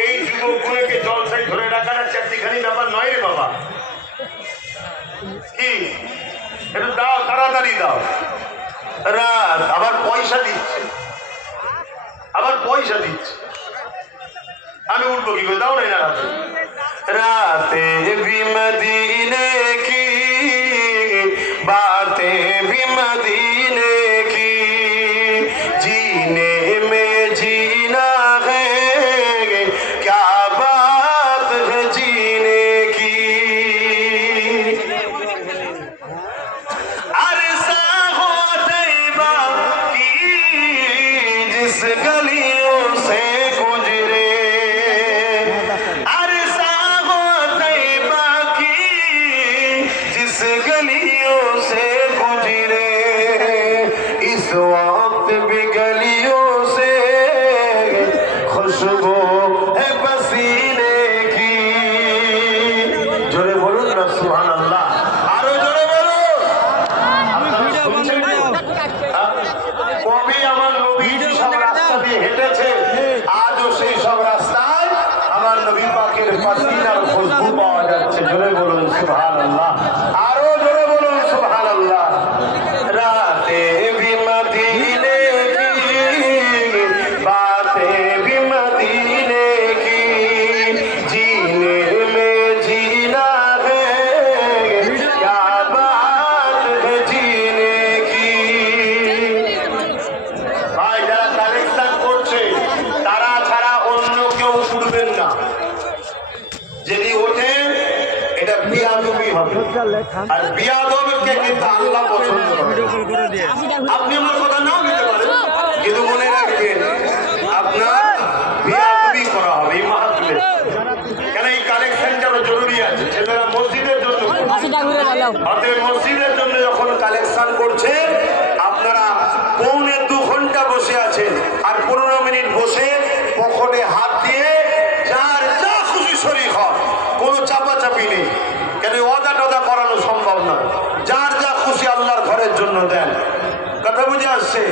এই যুবকগুলোকে জলসায় ধরে রাখার চারটিখানি ব্যাপার নয় রে বাবা। কি একটু দাও, তাড়াতাড়ি দাও। রাত আবার পয়সা দিচ্ছে, আবার পয়সা দিচ্ছে। আমি উঠবো কি করে? দাও না রাতে। রাতে भी मदीने की बातें भी मदीने की, जीने में जीना है क्या बात है जीने की। अरसा हो तैबा की जिस गलियों से गुजरे, अरसा हो तैबा की जिस गलियों से गुजरे, इस वक्त भी गलियों से खुशबू है पसीने की। जोरे बोलो ना सुभान अल्लाह, आरो जोरे बोलो। কবি আমার নবী সব রাস্তা দিয়ে হেঁটেছে, আজও সেই সব রাস্তায় আমার নবী পাকের পাসিনার খুশবু পাওয়া যাচ্ছে। জোরে বলুন সুবহানাল্লাহ, আরো জোরে বলুন সুবহানাল্লাহ। রাতে भी मदीने की बातें भी मदीने की, जीने में जीना है क्या बात है जीने की। ভাই যারা কালেকশন করছে তারা ছাড়া অন্য কেউ উঠবেন না। যদি ওঠে এটা বিয়াদবি হবে, আর বিয়াদবকে কিন্তু আল্লাহ পছন্দ করে। আপনি আমার কথা নাও নিতে পারেন, কিন্তু মনে রাখবেন আপনার বিয়াদবি করা হবে এই মাহফিলে। কেন এই কালেকশনটা জরুরি আছে। ছেলেরা মসজিদের জন্য, অতএব মসজিদের জন্য যখন কালেকশন করছে আপনারা পৌনে 2 ঘন্টা বসে আছেন, আর 15 মিনিট বসে পকেটে হাত দিয়ে যার যা খুশি শরীক হন, কোনো চাপাচাপি নেই। কেন ওয়াদা টদা করানো সম্ভব না। যার যা খুশি আল্লাহর ঘরের জন্য দেন। কথা বুঝে আসছে?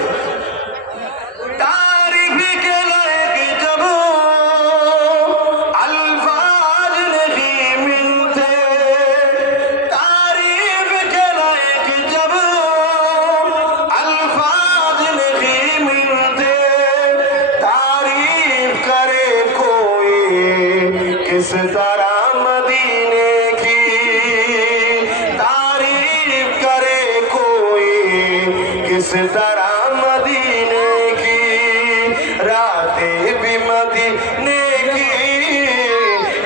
तारीफ के लायक जब अल्फाज नहीं मिलते, तारीफ के लायक जब अल्फाज नहीं मिलते, तारीफ करे कोई किस तरह मदीने की, तारीफ करे कोई किस तरह मदीने की। रातें भी मदीने की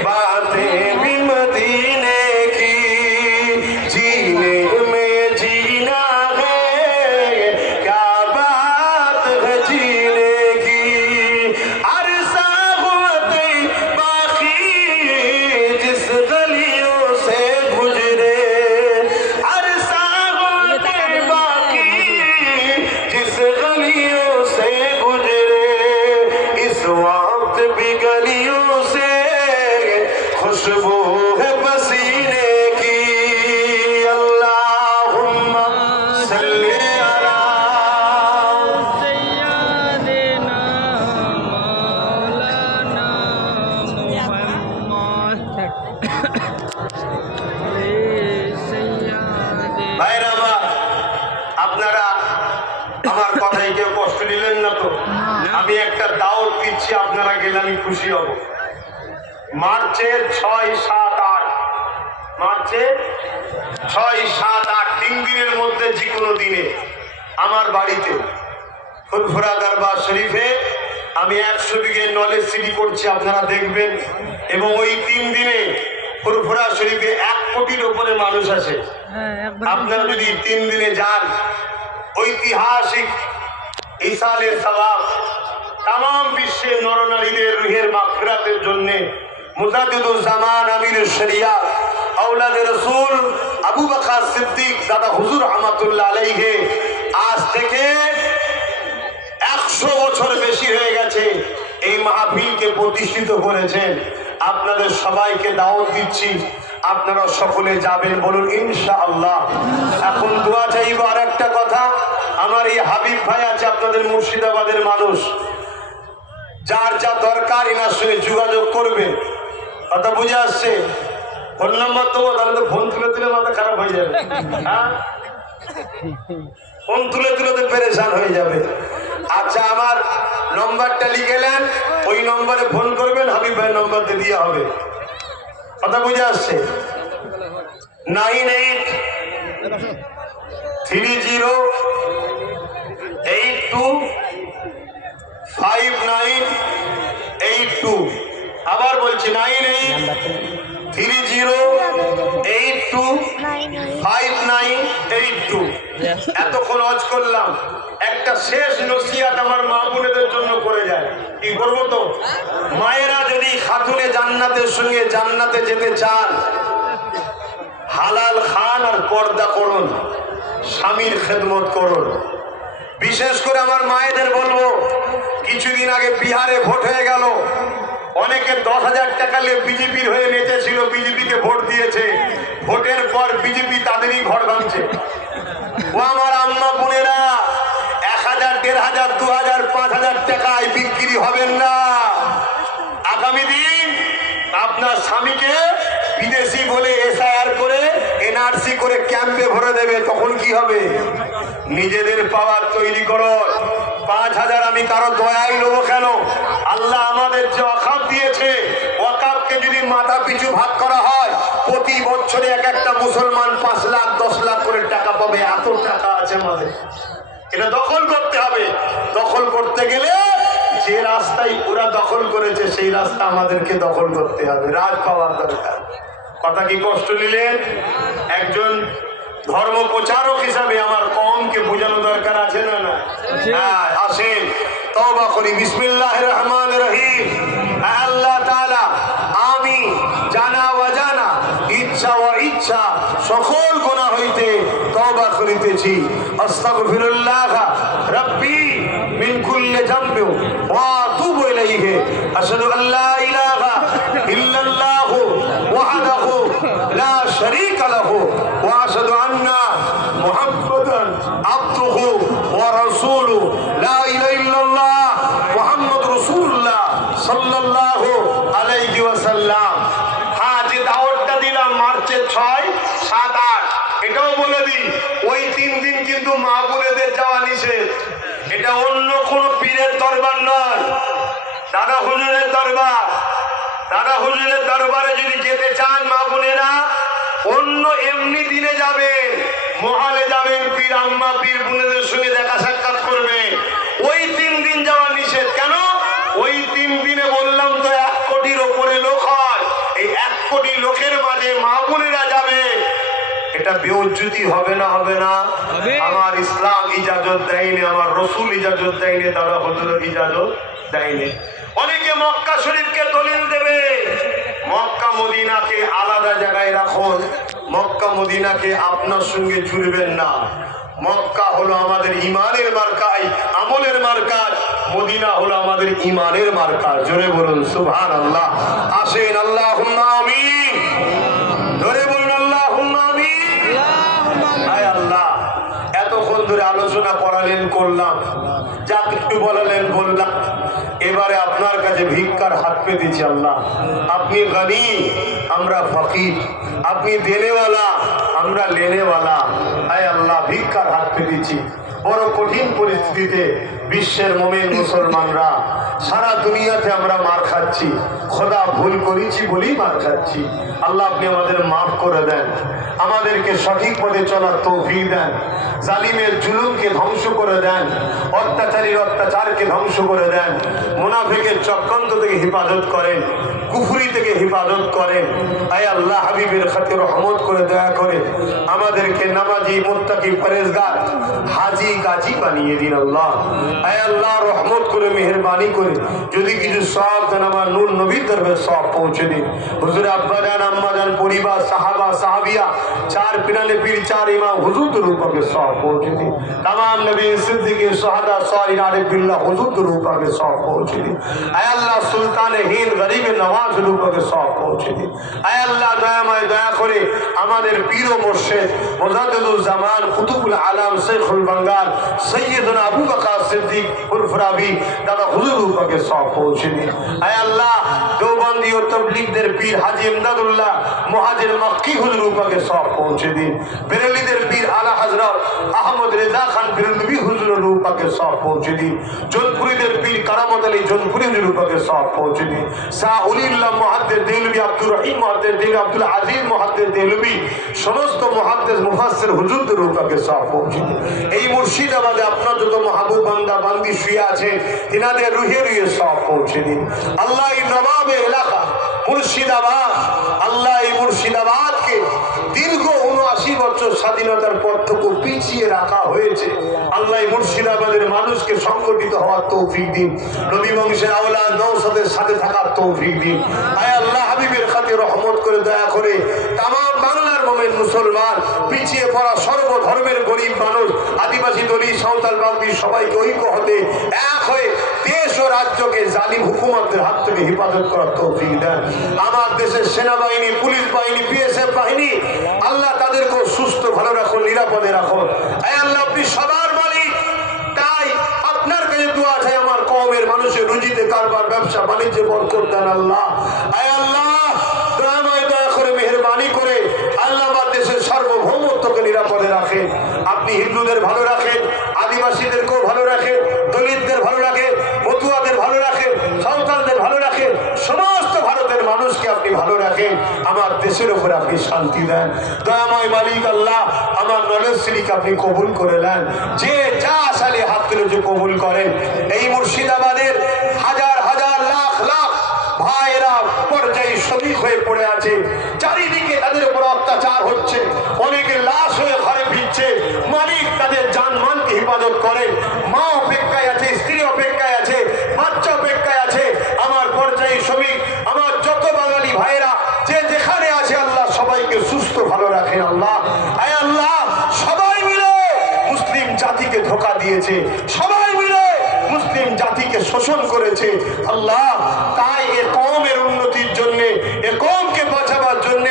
बातें भी मदीने की, जीने में जीना है क्या बात है जीने की। अरसा हुआ तैबा की जिस गलियों से गुजरे, अरसा हुआ तैबा की जिस गलियों से गुजरे, इस वक्त भी गलियों से खुशबू है पसीने की। अल्लाहुम्मा सल्ली अला सय्यदिना मौलाना मुहम्मद ভাইরা আমার, আপনারা আমার কথায় কেউ কষ্ট নিলেন না তো? আমি একটা দাওয়াত দিচ্ছি, আপনারা গেলে আমি খুশি হব। মার্চের 6, 7, 8, মার্চের 6, 7, 8 3 দিনের মধ্যে যে কোনো দিনে আমার বাড়িতে ফুরফুরা দরবার শরীফে আমি 100 বিঘে নলেজ সিটি করছি, আপনারা দেখবেন। এবং ওই 3 দিনে ফুরফুরা শরীফে 1 কোটির উপরে মানুষ আছে। আপনারা যদি 3 দিনে যান, ঐতিহাসিক ইসালের সওয়াব তাম বিশ্বে নরনারীদের রুহের মাগফিরাতের জন্য মুজাদ্দিদুজ্জামান আমিরুশ শরিয়াত আওলাদে রাসূল আবু বকর সিদ্দিক দাদা হুজুর রহমাতুল্লাহ আলাইহি আজ থেকে 100 বছর বেশি হয়ে গেছে এই মাহফিলকে প্রতিষ্ঠিত করেছেন। আপনাদের সবাইকে দাওয়াত দিচ্ছি, আপনারা সকলে যাবেন, বলুন ইনশাআল্লাহ। এখন দোয়া চাইব। আর একটা কথা, আমার এই হাবিব ভাই আছে আপনাদের মুর্শিদাবাদের মানুষ, যার যা দরকার এনার সঙ্গে যোগাযোগ করবে। কথা বুঝে আসছে? ফোন নম্বর দেবো, তাহলে তো ফোন তুলে তুলে মাথা খারাপ হয়ে যাবে। হ্যাঁ, ফোন তুলে তুলে তো পেরেশান হয়ে যাবে। আচ্ছা, আমার নম্বরটা লিখে নেন, ওই নম্বরে ফোন করবেন, হাবিব ভাই নম্বর দিয়ে দেওয়া হবে। কথা বুঝে আসছে? 9830825982। আবার বলছি 9830825982। এতক্ষণ ওয়াজ করলাম, একটা শেষ নসিহত আমার মা বোনেদের জন্য করে যায়। কি করবো? তো মায়েরা যদি খাতুনে জান্নাতের সঙ্গে জান্নাতে যেতে চান, হালাল খান আর পর্দা করুন, স্বামীর খেদমত করুন। বিশেষ করে আমার মায়েদের বলবো, কিছুদিন আগে বিহারে ভোট হয়ে গেল, অনেকে 10,000 টাকা নিয়ে বিজেপির হয়ে নেচেছিল, বিজেপিকে ভোট দিয়েছে, ভোটের পর বিজেপি তাদেরই ঘর ভাঙছে। ও আমার আম্মা বোনেরা, 1,000, 1,500, 2,000, 5,000 টাকায় বিক্রি হবেন না। আগামী দিন আপনার স্বামীকে বিদেশি বলে এসআইআর করে এনআরসি করে ক্যাম্পে ভরে দেবে, তখন কি হবে? নিজেদের পাওয়ার তৈরি করো। 5,000 আমি কারো দয়াই নেবো কেন? আল্লাহ আমাদের যে ওয়াকাফ দিয়েছে, ওয়াকাফকে যদি মাথা পিছু ভাগ করা হয়, প্রতি বছরে এক একটা মুসলমান 5 লাখ 10 লাখ করে টাকা পাবে। এত টাকা আছে আমাদের, এটা দখল করতে হবে। দখল করতে গেলে যে রাস্তায় ওরা দখল করেছে, সেই রাস্তা আমাদেরকে দখল করতে হবে। রাজ পাওয়ার দরকার। কথা কি কষ্ট নিলেন? একজন ধর্ম প্রচারক হিসাবে আমার কওমকে বোঝানো দরকার আছে না? না, হ্যাঁ, আসেন তওবা করি। বিসমিল্লাহির রহমানির রহিম। আল্লাহ তাআলা, আমি জানা অজানা, ইচ্ছা ও ইচ্ছা সকল গুনাহ হইতে তওবা করিতেছি। আস্তাগফিরুল্লাহ রাব্বি মিন কুল্লি যামবি ওয়া আতুবু ইলাইহি। আশহাদু আল্লা ইলাহা ইল্লাল্লাহু ওয়াহদাহু লা শারীকা লাহু ওয়া আশহাদু আন্না মুহাম্মাদান আবদুহু ওয়া রাসূলুহু। লা ইলাহা ইল্লাল্লাহ মুহাম্মাদুর রাসূলুল্লাহ সাল্লাল্লাহু আলাইহি ওয়াসাল্লাম। হ্যাঁ, যে দাওয়াতটা দিলাম মার্চের 6, 7, 8, এটাও বলে দিই, ওই 3 দিন কিন্তু মা বোনেদের যাওয়া নিষেধ। এটা অন্য কোন পীরের দরবার নয়, দাদা হুজুরের দরবার। দাদা হুজুরের দরবারে যদি যেতে চান মা বোনেরা, অন্য এমনি দিনে যাবেন, মহালে যাবেন, পীর আম্মা পীর বোনেদের সঙ্গে দেখা সাক্ষাৎ করবেন। ওই 3 দিন যাওয়া নিষেধ। কেন? ওই 3 দিনে বললাম তো 1 কোটির ওপরে লোক হয়। এই 1 কোটি লোকের মাঝে মা বোনেরা যাবে, এটা বেউজ্জতি হবে না? হবে না? আমার ইসলাম ইজাজত দেয়নি, আমার রসুল ইজাজত দেয়নি, দাদা হুজুর ইজাজত দেয়নি। অনেকে মক্কা শরীফকে দলিল দেবে, মক্কা মদিনাকে আলাদা জায়গায় রাখুন। মক্কা মদিনাকে আপনার সঙ্গে জুড়বেন না। মক্কা হলো আমাদের ইমানের মার্কাজ, আমলের মার্কাজ। মদিনা হলো আমাদের ইমানের মার্কাজ। জোরে বলুন সুবহানাল্লাহ। আসেন আল্লাহুম্মা আমিন। জোরে বলুন আল্লাহুম্মা আমিন। আয় আল্লাহ, এতক্ষণ ধরে আলোচনা করালেন, করলাম, যা একটু বলালেন বললাম। এবারে আপনার কাছে ভিক্ষার হাত পেতেছি। আল্লাহ, আপনি গনি, আমরা ফকির। আপনি দেনেওয়ালা, আমরা লেনেওয়ালা। আয় আল্লাহ, ভিক্ষার হাত পেতেছি। বড় কঠিন পরিস্থিতিতে বিশ্বের মুমিন মুসলমানরা, সারা দুনিয়াতে আমরা মার খাচ্ছি। খোদা, ভুল করেছি বলেই মার খাচ্ছি। আল্লাহ, আপনি আমাদের মাফ করে দেন, আমাদেরকে সঠিক পথে চলার তৌফিক দেন, জালিমের জুলুমকে ধ্বংস করে দেন, অত্যাচারীর অত্যাচারকে ধ্বংস করে দেন, মুনাফিকের চক্রান্ত থেকে হেফাজত করেন, কুফরি থেকে হেফাজত করেন। আয় আল্লাহ, হাবিবের খাতির রহমত করে দয়া করে আমাদেরকে নামাজি, মুত্তাকি, পরেজগার, হাজি গাজী বানিয়ে দিন। আল্লাহ, আয় আল্লাহ, রহমত করে মেহেরবানি করে যদি কিছু সওয়াব দেন, আমার নূর নবীর দরবারে সওয়াব পৌঁছে দিন। হুজুর আব্বা জান, আম্মা জান, পরিবার, সাহাবা সাহাবিয়া, 4 পিরানে পীর, 4 ইমাম হুজুর রূপকে সওয়াব পৌঁছে দিন। तमाम नबी सिद्दीक़ शहदा सालिहीन आरिफ बिल्लाह हुजूर रूपा के सौंप पहुंचे। आय अल्लाह, सुल्तान हिंद, गरीब नवाज নামাজ রূপকে সব পৌঁছে দিন। আয় আল্লাহ দয়াময় দয়া করে আমাদের পীর ও মুর্শিদ মুজাদ্দিদুল জামান কুতুবুল আলম শেখুল বাঙ্গাল সৈয়দনা আবু বকর সিদ্দিক উরফ রাবি দাদা হুজুর রূপকে সব পৌঁছে দিন। আয় আল্লাহ দেওবন্দি ও তবলিগদের পীর হাজী ইমদাদুল্লাহ মুহাজির মক্কি হুজুর রূপকে সব পৌঁছে দিন। বেরেলিদের পীর আলা হযরত আহমদ রেজা খান বেরেলভী হুজুর রূপকে সব পৌঁছে দিন। জোনপুরীদের পীর কারামত আলী জোনপুরি হুজুর রূপকে সব পৌঁছে দিন। শাহ উলিল্লাহ মুহাদ্দিস দেহলভী আব্দুর রহিম মুহাদ্দিস দেহলভী আব্দুল আজিজ মুহাদ্দিস দেহলভী সমস্ত মুহাদ্দিস মুফাসসির হুজুরদের রূপকে সব পৌঁছে দিন। এই মুর্শিদাবাদে আপনার যত মাহবুব বান্দা বান্দি শুয়ে আছে তিনাদের রুহে রুহে সব পৌঁছে দিন। আল্লাহ এই নবাবে এলাকা মুর্শিদাবাদ, আল্লাহ এই মুর্শিদাবাদকে দীর্ঘ ৭৯ বছর স্বাধীনতার পর থেকে পিছিয়ে রাখা হয়েছে। আল্লাহ এই মুর্শিদাবাদের মানুষকে সংগঠিত হওয়ার তৌফিক দিন। নবী বংশের আওলাদ নওশাদের সাথে থাকার তৌফিক দিন। আয় আল্লাহ হাবিবের খাতিরে রহমত করে দয়া করে তামাম বাংলার মুমিন মুসলমান পিছিয়ে পড়া সর্বধর্মের গরিব মানুষ আদিবাসী দলিত সাঁওতাল বাগদি সবাইকে ঐক্য হতে এক হয়ে দেশ ও রাজ্যকে জালিম হুকুমতের হাত থেকে হেফাজত করার তৌফিক দেন। আমার দেশের সেনাবাহিনী, পুলিশ বাহিনী, বিএসএফ বাহিনী আল্লাহ তাদেরকেও সুস্থ ভালো রাখুন, নিরাপদে রাখুন। আয় আল্লাহ আপনি সবার মালিক, তাই আপনার কাছে দোয়া চাই আমার কওমের মানুষের রুজিতে কারবার ব্যবসা বাণিজ্যে বরকত দেন আল্লাহ। আয় আল্লাহ দয়াময় দয়া করে মেহেরবানি করে আল্লাহ আমার দেশের সার্বভৌমত্বকে নিরাপদে রাখেন। আপনি হিন্দুদের ভালো রাখেন, আদিবাসীদেরকেও ভালো রাখেন, দলিতদের ভালো রাখেন, মতুয়াদের ভালো রাখেন, সাঁওতালদের ভালো রাখেন, সমস্ত ভারতের মানুষকে আপনি ভালো রাখেন। আমার দেশের উপরে আপনি শান্তি দেন। দয়াময় মালিক আল্লাহ আমার নলেজশ্রীকে আপনি কবুল করে নেন। যে যা আসালে হাত তুলে যে কবুল করেন। এই মুর্শিদাবাদের হাজার হাজার লাখ লাখ ভাইয়েরা পর্যায়ে শ্রমিক হয়ে পড়ে আছে, চারিদিকে তাদের উপর অত্যাচার হচ্ছে, অনেকে লাশ হয়ে ঘরে ফিরছে। মালিক তাদের জানমালকে হেফাজত করেন। মা অপেক্ষায় আছে, স্ত্রী অপেক্ষায় আছে, বাচ্চা অপেক্ষায় আছে। আমার পর্যায়ে শ্রমিক, আমার যত বাঙালি ভাইয়েরা যে যেখানে আছে আল্লাহ সবাইকে সুস্থ ভালো রাখেন আল্লাহ। আয় আল্লাহ সবাই মিলে মুসলিম জাতিকে ধোঁকা দিয়েছে, সবাই মিলে মুসলিম জাতিকে শোষণ করেছে আল্লাহ। তাই এ কওমের উন্নতির জন্য, এ কওমকে বাঁচাবার জন্য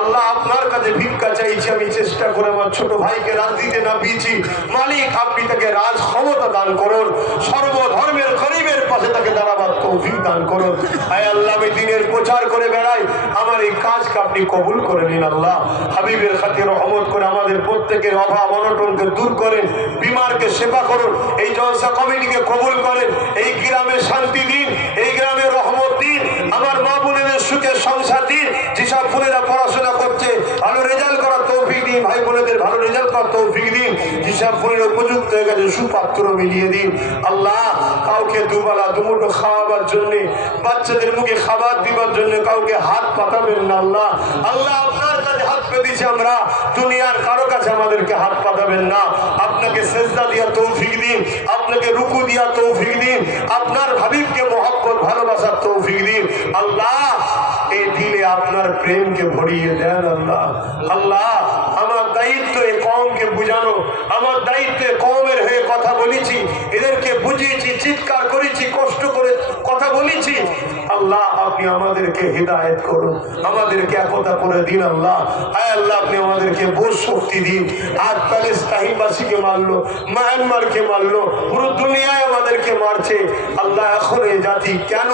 আল্লাহ আপনার কাছে ভিক্ষা চাইছি। আমি চেষ্টা করে আমার ছোট ভাইকে রাজনীতিতে না পেয়েছি, মালিক আপনি তাকে রাজ ক্ষমতা দান করুন, সর্বধর্মের গরিবের পাশে তাকে দাঁড়াবার তৌফিক দান করুন। আয় আল্লাহ আমি দিনের প্রচার করে বেড়াই, আমার এই কাজকে আপনি কবুল করে নিন আল্লাহ। হাবিবের খাতিরে রহমত করে আমাদের প্রত্যেকের অভাব অনটনকে দূর করেন, বিমারকে সেবা করুন, এই জলসা কমিটিকে কবুল করেন, এই গ্রামে শান্তি দিন, এই গ্রামে রহমত দিন, আমার মা বোনেদের সুখের সংসার দিন। যেসব বোনেরা পড়াশোনা করছে ভালো রেজাল্ট করার তৌফিক দিন, ভাই বোনেদের ভালো রেজাল্ট করার তৌফিক দিন। যেসব বোনেরা উপযুক্ত হয়ে গেছে সুপাত্র মিলিয়ে দিন আল্লাহ। কাউকে দুবেলা দুমুঠো খাওয়াবার জন্য, বাচ্চাদের মুখে খাবার দিবার জন্য কাউকে হাত পাতাবেন না আল্লাহ। আল্লাহ আপনার কাছে হাত পেতেছি আমরা, দুনিয়ার কারো কাছে আমাদেরকে হাত পাতাবেন না। আপনাকে সেজদা দিয়া তৌফিক দিন, আপনাকে রুকু দিয়া তৌফিক দিন, আপনার হাবিবকে মহব্বত ভালোবাসার তৌফিক দিন আল্লাহ। এই দিলে আপনার প্রেমকে ভরিয়ে দেন আল্লাহ। আল্লাহ আমার দায়িত্ব এই কওমকে বুঝানো, আমার দায়িত্ব কওমের হয়ে কথা বলেছি, এদেরকে বুঝিয়েছি, চিৎকার করেছি, কষ্ট করে কথা বলেছি আল্লাহ। আপনি আমাদেরকে হিদায়েত করুন, আমাদেরকে একতা করে দিন আল্লাহ। আয় আল্লাহ আপনি আমাদেরকে বোঝ শক্তি দিন। আজ প্যালেস্তাইনবাসীকে মারলো, মায়ানমারকে মারলো, পুরো দুনিয়ায় আমাদেরকে মারছে আল্লাহ। এখন এই জাতি কেন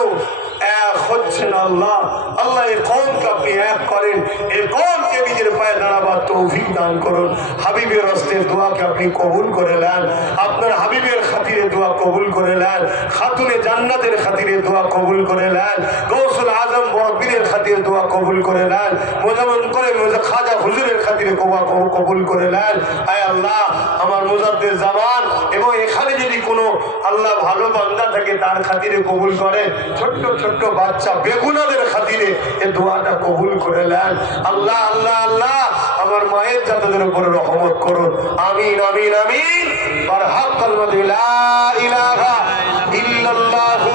এক হচ্ছে না আল্লাহ? আল্লাহ এই কওমকে আপনি এক করেন, এই কওমকে নিজের পায়ে দাঁড়াবার তৌফিক দান করুন। হাবিবের হস্তের দোয়াকে আপনি কবুল করে নেন, আপনার হাবিবের খাতিরে দোয়া কবুল করে নেন, খাতুনে জান্নাতের খাতিরে দোয়া কবুল করে নেন, গৌসুল আজম বড়পীরের খাতিরে দোয়া কবুল করে নেন, মোজামন করে খাজা হুজুরের খাতিরে কবুল করে নেন। আয় আল্লাহ আমার মুজাদ্দিদ জামান এবং এখানে যদি কোনো আল্লাহ ভালো বান্দা থাকে তার খাতিরে কবুল করেন, ছোট্ট ছোট্ট বাচ্চা বেগুনাদের খাতিরে এ দোয়াটা কবুল করে নেন আল্লাহ। আল্লাহ আল্লাহ আমার মায়ের জাতদের উপরে রহমত করুন, আমিন আমিন আমিন। বারহাক কালমাতু লা ইলাহা ইল্লাল্লাহু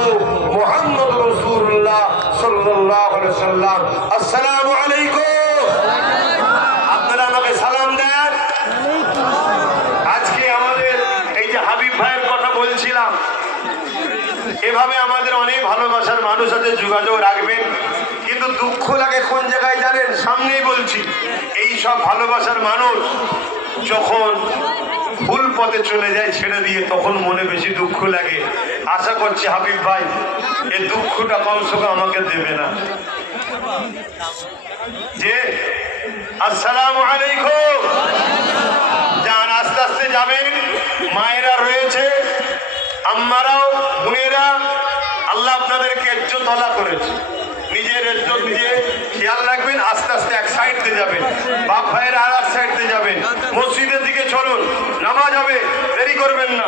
মুহাম্মাদুর রাসূলুল্লাহ সাল্লাল্লাহু আলাইহি ওয়াসাল্লাম। আসসালামু আলাইকুম। আপনারা আমাকে সালাম দেন। আজকে আমাদের এই যে হাবিব ভাইয়ের কথা বলছিলাম, এভাবে আমাদের অনেক ভালোবাসার মানুষ আছে যোগাযোগ রাখবেন, কিন্তু দুঃখ লাগে কোন জায়গায় জানেন? সামনেই বলছি, এই সব ভালোবাসার মানুষ যখন ভুল পথে চলে যায় ছেড়ে দিয়ে, তখন মনে বেশি দুঃখ লাগে। আশা করছি হাবিব ভাই এই দুঃখটা কমসে কম আমাকে দেবে না। যে আসসালামু আলাইকুম, যান আস্তে আস্তে যাবেন, মায়েরা রয়েছে, আম্মারাও, বোনেরা, আল্লাহ আপনাদেরকে ইজ্জতওয়ালা করেছে, নিজের ইজ্জত নিজে খেয়াল রাখবেন। আস্তে আস্তে এক সাইড দিয়ে যাবেন, বাপ ভাইয়ের আর এক সাইড দিয়ে যাবেন, মসজিদের দিকে চলুন, নামাজ হবে, দেরি করবেন না।